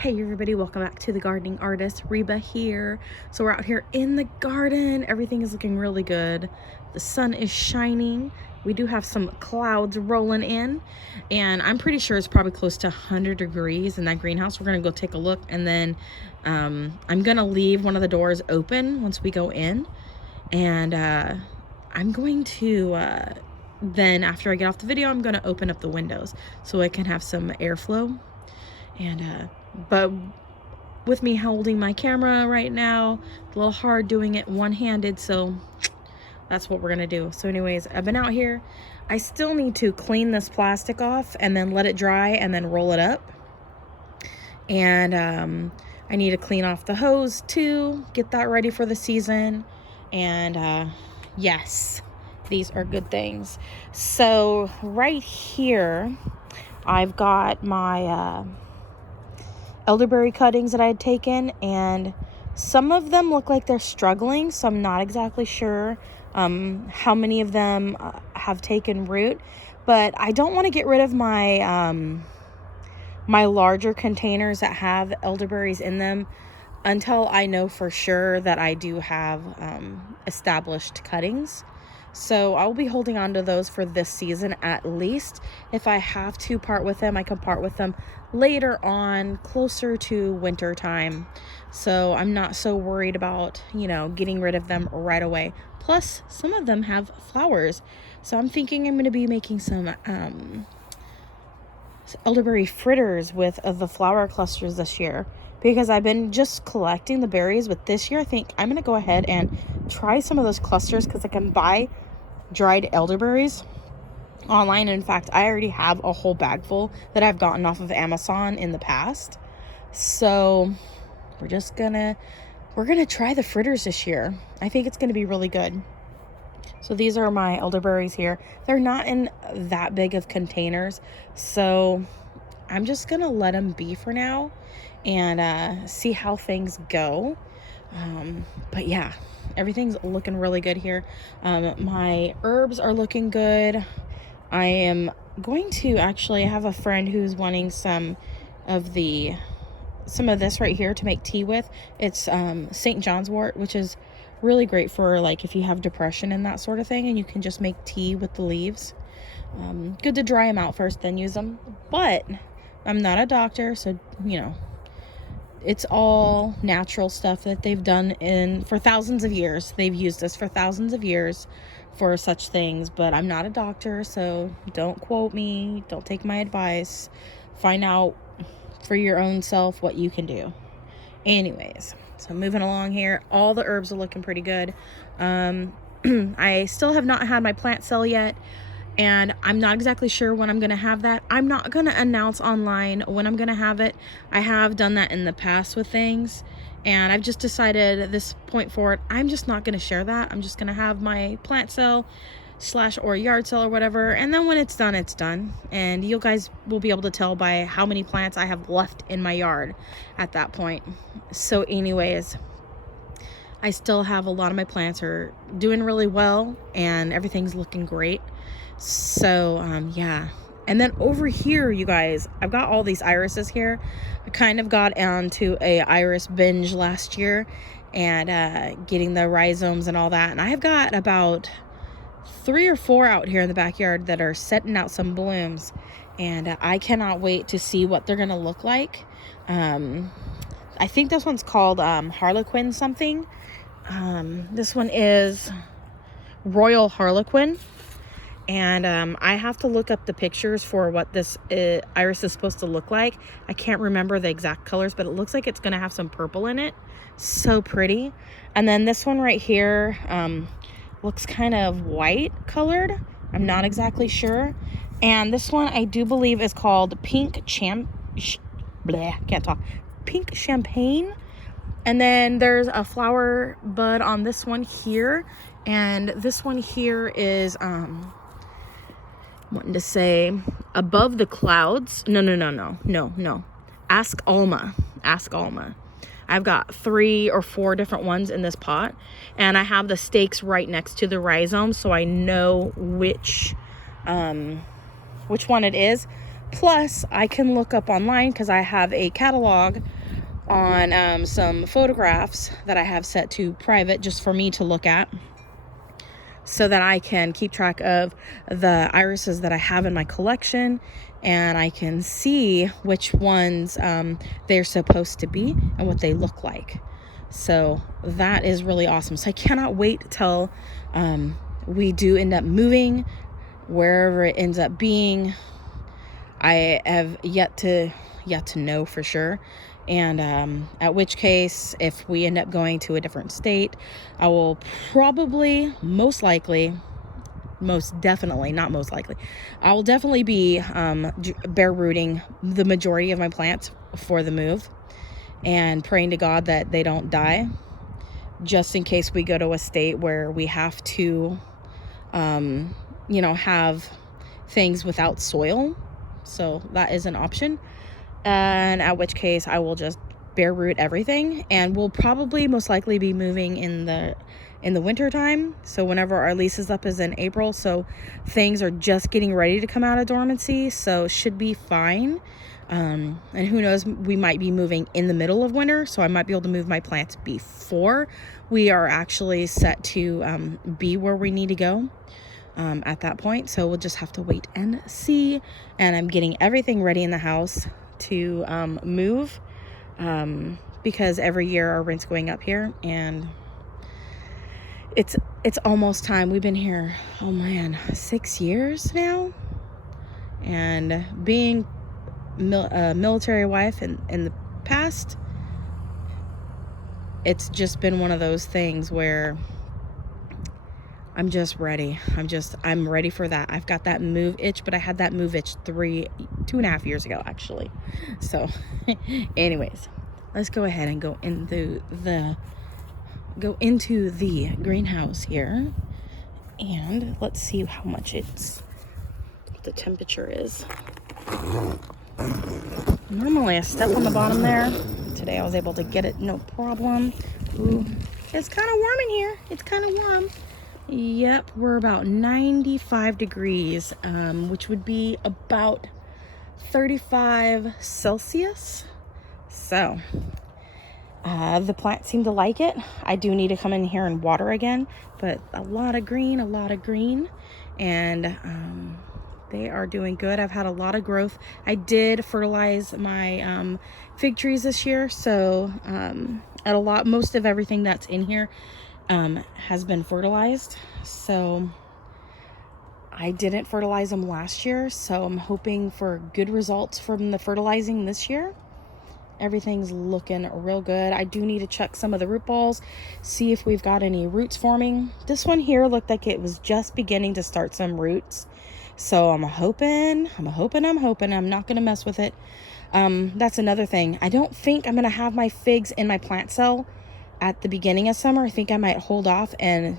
Hey everybody, welcome back to The Gardening Artist. Reba here. So we're out here in the garden. Everything is looking really good. The sun is shining. We do have some clouds rolling in, and I'm pretty sure it's probably close to 100 degrees in that greenhouse. We're gonna go take a look, and then I'm gonna leave one of the doors open once we go in, and I'm going to then after I get off the video, I'm gonna open up the windows so I can have some airflow. And but with me holding my camera right now, a little hard doing it one-handed, so that's what we're gonna do. So anyways, I've been out here. I still need to clean this plastic off and then let it dry and then roll it up. And I need to clean off the hose too, get that ready for the season. And yes, these are good things. So right here, I've got my elderberry cuttings that I had taken, and some of them look like they're struggling, so I'm not exactly sure how many of them have taken root. But I don't want to get rid of my my larger containers that have elderberries in them until I know for sure that I do have established cuttings. So I'll be holding on to those for this season at least. If I have to part with them, I can part with them later on, closer to winter time. So I'm not so worried about, you know, getting rid of them right away. Plus, some of them have flowers. So I'm thinking I'm going to be making some elderberry fritters with the flower clusters this year, because I've been just collecting the berries. But this year I think I'm gonna go ahead and try some of those clusters, because I can buy dried elderberries online. In fact, I already have a whole bag full that I've gotten off of Amazon in the past. So we're gonna try the fritters this year. I think it's gonna be really good. So these are my elderberries here. They're not in that big of containers, so I'm just gonna let them be for now and see how things go. But yeah, everything's looking really good here. My herbs are looking good. I am going to actually have a friend who's wanting some of this right here to make tea with. It's St. John's wort, which is really great for like if you have depression and that sort of thing, and you can just make tea with the leaves. Good to dry them out first, then use them. But I'm not a doctor, so you know, it's all natural stuff that they've done for thousands of years. They've used this for thousands of years for such things. But I'm not a doctor, so don't quote me, don't take my advice. Find out for your own self what you can do. Anyways, so moving along here, all the herbs are looking pretty good. I still have not had my plant sale yet, and I'm not exactly sure when I'm going to have that. I'm not going to announce online when I'm going to have it. I have done that in the past with things, and I've just decided at this point forward, I'm just not going to share that. I'm just going to have my plant sale or yard sale or whatever, and then when it's done, it's done. And you guys will be able to tell by how many plants I have left in my yard at that point. So anyways, I still have a lot of my plants are doing really well, and everything's looking great. So yeah. And then over here, you guys, I've got all these irises here. I kind of got onto a iris binge last year, and getting the rhizomes and all that, and I have got about 3 or 4 out here in the backyard that are setting out some blooms, and I cannot wait to see what they're gonna look like. I think this one's called Harlequin something. This one is Royal Harlequin, and I have to look up the pictures for what this iris is supposed to look like. I can't remember the exact colors, but it looks like it's gonna have some purple in it. So pretty. And then this one right here looks kind of white colored. I'm not exactly sure. And this one I do believe is called Pink Champagne. And then there's a flower bud on this one here. And this one here is wanting to say Above the Clouds. No. Ask Alma. I've got 3 or 4 different ones in this pot, and I have the stakes right next to the rhizomes, so I know which one it is. Plus, I can look up online because I have a catalog on some photographs that I have set to private just for me to look at, so that I can keep track of the irises that I have in my collection, and I can see which ones they're supposed to be and what they look like. So that is really awesome. So I cannot wait till we do end up moving wherever it ends up being. I have yet to know for sure. And at which case, if we end up going to a different state, I will probably, most definitely I will definitely be bare rooting the majority of my plants for the move, and praying to God that they don't die, just in case we go to a state where we have to have things without soil. So that is an option. And at which case I will just bare root everything, and we'll probably most likely be moving in the winter time. So whenever our lease is up is in April, so things are just getting ready to come out of dormancy, so should be fine. And who knows, we might be moving in the middle of winter, so I might be able to move my plants before we are actually set to be where we need to go at that point. So we'll just have to wait and see. And I'm getting everything ready in the house to move, because every year our rent's going up here, and it's almost time. We've been here, 6 years now, and being a military wife in the past, it's just been one of those things where I'm just ready. I'm ready for that. I've got that move itch, but I had that move itch 2.5 years ago, actually. So anyways, let's go ahead and go into the greenhouse here, and let's see how much the temperature is. Normally I step on the bottom there. Today I was able to get it no problem. Ooh, it's kind of warm in here. It's kind of warm. Yep, we're about 95 degrees, which would be about 35 Celsius. So, the plants seem to like it. I do need to come in here and water again, but a lot of green, and they are doing good. I've had a lot of growth. I did fertilize my fig trees this year, so most of everything that's in here has been fertilized. So I didn't fertilize them last year, so I'm hoping for good results from the fertilizing this year. Everything's looking real good. I do need to check some of the root balls, see if we've got any roots forming. This one here looked like it was just beginning to start some roots, so I'm hoping I'm not gonna mess with it. That's another thing. I don't think I'm gonna have my figs in my plant cell at the beginning of summer. I think I might hold off and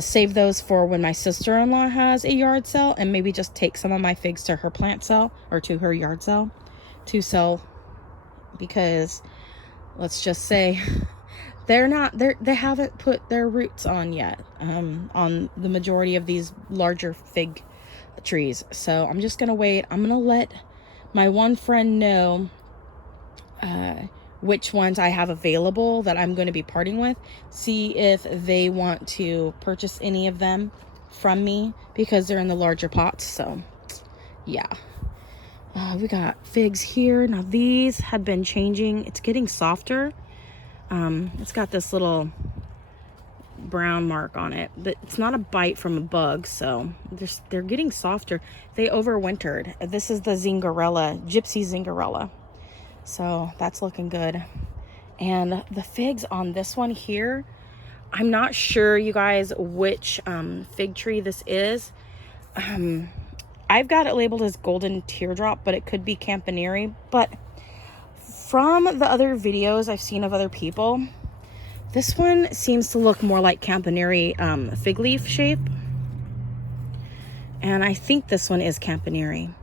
save those for when my sister-in-law has a yard sale, and maybe just take some of my figs to her plant cell or to her yard sale to sell, because let's just say they haven't put their roots on yet on the majority of these larger fig trees. So I'm just gonna wait. I'm gonna let my one friend know which ones I have available that I'm going to be parting with, see if they want to purchase any of them from me, because they're in the larger pots. So yeah, we got figs here. Now these had been changing. It's getting softer. It's got this little brown mark on it. It's not a bite from a bug, so they're getting softer. They overwintered. This is the Gypsy Zingarella. So that's looking good. And the figs on this one here, I'm not sure, you guys, which fig tree this is. I've got it labeled as Golden Teardrop, but it could be Campaneri. But from the other videos I've seen of other people, this one seems to look more like Campaneri fig leaf shape. And I think this one is Campaneri.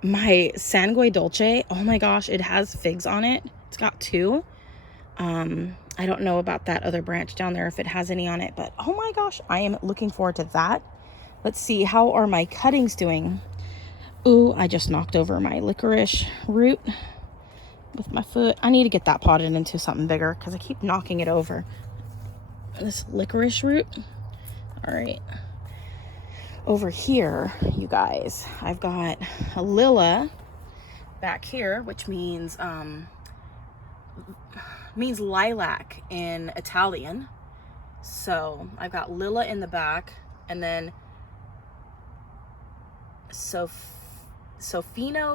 My Sangue Dolce, oh my gosh, it has figs on it. It's got 2. I don't know about that other branch down there if it has any on it, but oh my gosh, I am looking forward to that. Let's see, how are my cuttings doing? Ooh, I just knocked over my licorice root with my foot. I need to get that potted into something bigger because I keep knocking it over. This licorice root. All right. Over here, you guys, I've got a lila back here, which means lilac in Italian. So I've got lila in the back, and then Sofino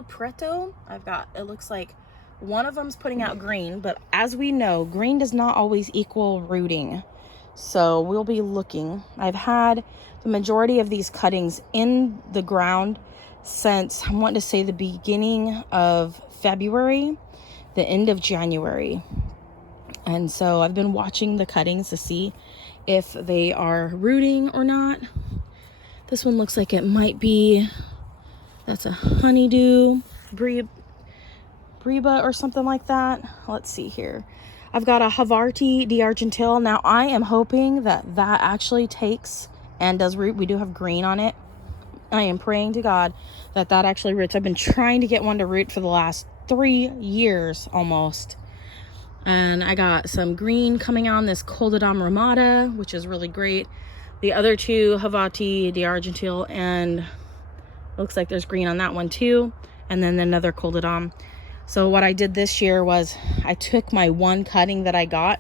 Preto. I've got, it looks like one of them's putting out green, but as we know, green does not always equal rooting. So we'll be looking. I've had the majority of these cuttings in the ground since, I want to say, the beginning of February, the end of January. And so I've been watching the cuttings to see if they are rooting or not. This one looks like it might be, that's a honeydew, Breba or something like that. Let's see here. I've got a Havarti d'Argentil. Now I am hoping that that actually takes and does root. We do have green on it. I am praying to God that that actually roots. I've been trying to get one to root for the last 3 years almost. And I got some green coming on this Coldedam Ramada, which is really great. The other two, Havarti d'Argentil, and looks like there's green on that one too. And then another Coldedam. So what I did this year was I took my one cutting that I got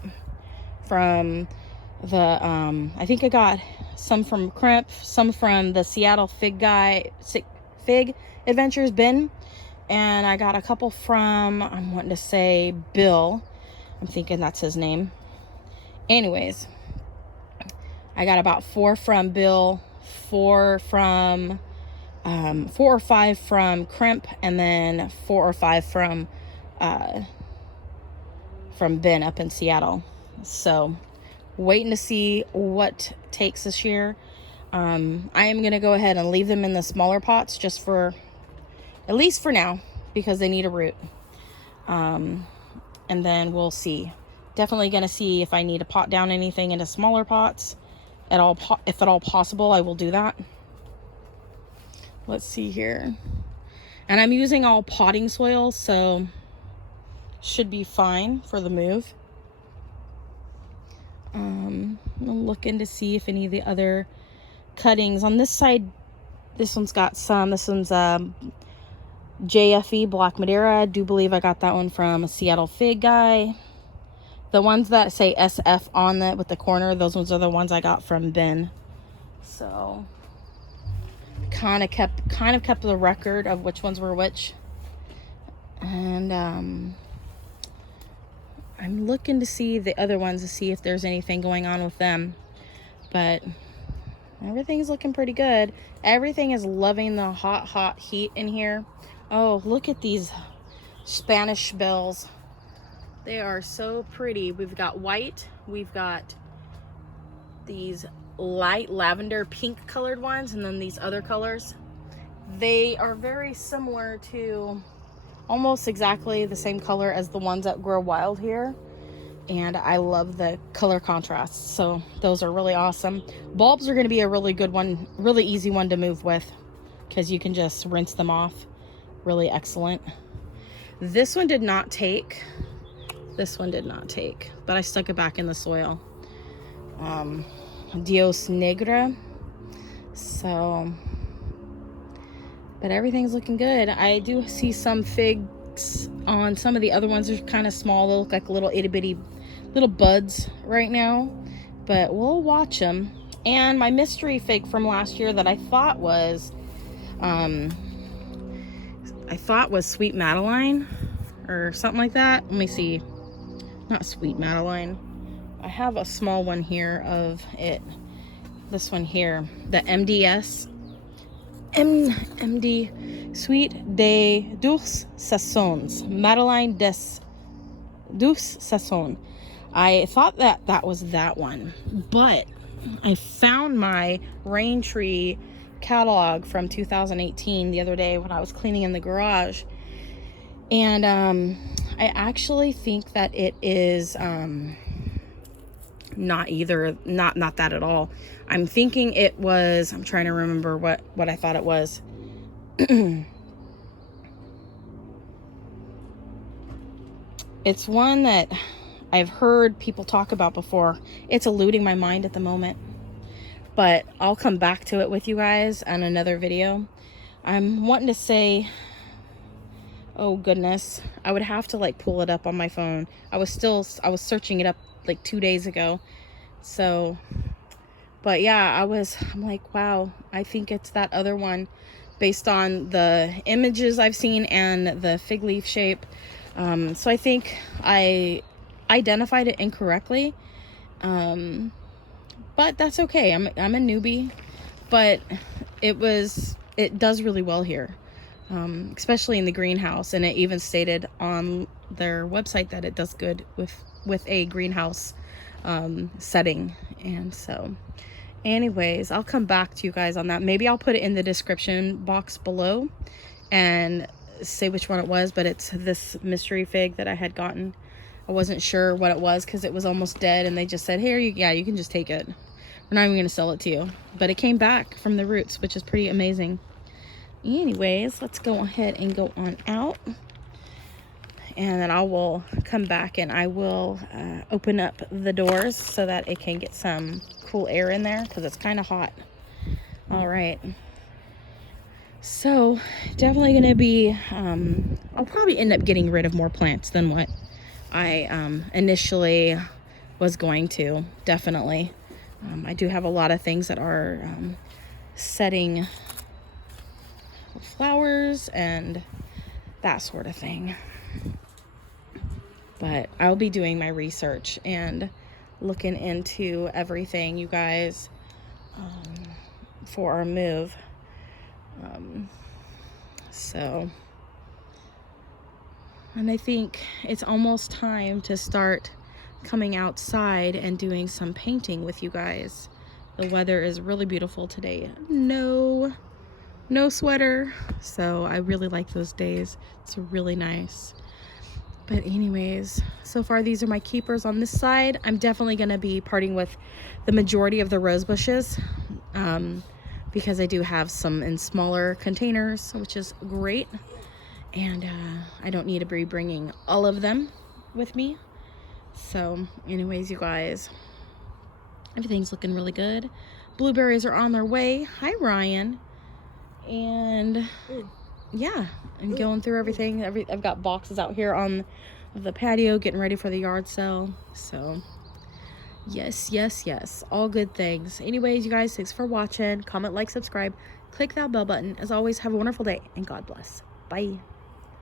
from the, I think I got some from Crimp, some from the Seattle Fig Adventures bin. And I got a couple from, I'm wanting to say Bill. I'm thinking that's his name. Anyways, I got about 4 from Bill, 4 or 5 from Crimp, and then 4 or 5 from Ben up in Seattle. So waiting to see what takes this year. I am going to go ahead and leave them in the smaller pots just for, at least for now, because they need a root. And then we'll see. Definitely going to see if I need to pot down anything into smaller pots at all. If at all possible, I will do that. Let's see here. And I'm using all potting soil, so should be fine for the move. I'm looking to see if any of the other cuttings on this side. This one's got some. This one's JFE Black Madeira. I do believe I got that one from a Seattle Fig guy. The ones that say SF on it with the corner, those ones are the ones I got from Ben. So kind of kept the record of which ones were which. And I'm looking to see the other ones to see if there's anything going on with them. But everything's looking pretty good. Everything is loving the hot heat in here. Oh, look at these Spanish bells. They are so pretty. We've got white. We've got these light lavender pink colored ones, and then these other colors. They are very similar to, almost exactly the same color as the ones that grow wild here. And I love the color contrasts. So those are really awesome. Bulbs are going to be a really good one, really easy one to move with, because you can just rinse them off. Really excellent. This one did not take. This one did not take, but I stuck it back in the soil. Dios Negra. So, but everything's looking good. I do see some figs on some of the other ones. They're kind of small. They look like little itty bitty little buds right now, but we'll watch them. And my mystery fig from last year that I thought was Sweet Madeline or something like that. Let me see. Not Sweet Madeline. I have a small one here of it. This one here, the MD Suite des Duex Saisons, Madeline des Duex Saisons. I thought that was that one, but I found my Raintree Catalog from 2018 the other day when I was cleaning in the garage, and I actually think that it is not that at all. I'm thinking it was, I'm trying to remember what I thought it was. It's one that I've heard people talk about before. It's eluding my mind at the moment, but I'll come back to it with you guys on another video. I'm wanting to say, oh goodness, I would have to like pull it up on my phone. I was searching it up like 2 days ago. So, but yeah, I'm like, wow, I think it's that other one based on the images I've seen and the fig leaf shape. So I think I identified it incorrectly. But that's okay. I'm a newbie, but it does really well here. Especially in the greenhouse, and it even stated on their website that it does good with a greenhouse setting. And so anyways, I'll come back to you guys on that. Maybe I'll put it in the description box below and say which one it was, but it's this mystery fig that I had gotten. I wasn't sure what it was because it was almost dead, and they just said, here, you can just take it. We're not even going to sell it to you. But it came back from the roots, which is pretty amazing. Anyways, let's go ahead and go on out, and then I will come back and I will open up the doors so that it can get some cool air in there because it's kind of hot. All right, so definitely going to be I'll probably end up getting rid of more plants than what I initially was going to. Definitely I do have a lot of things that are setting flowers and that sort of thing, but I'll be doing my research and looking into everything, you guys, for our move. So, and I think it's almost time to start coming outside and doing some painting with you guys. The weather is really beautiful today. No sweater, so I really like those days. It's really nice. But anyways, so far these are my keepers on this side. I'm definitely going to be parting with the majority of the rose bushes because I do have some in smaller containers, which is great, and I don't need to be bringing all of them with me. So anyways, you guys, everything's looking really good. Blueberries are on their way. Hi, Ryan. And yeah, I'm going through everything. I've got boxes out here on the patio getting ready for the yard sale. So yes, all good things. Anyways, you guys, thanks for watching. Comment, like, subscribe, click that bell button. As always, have a wonderful day and God bless. Bye.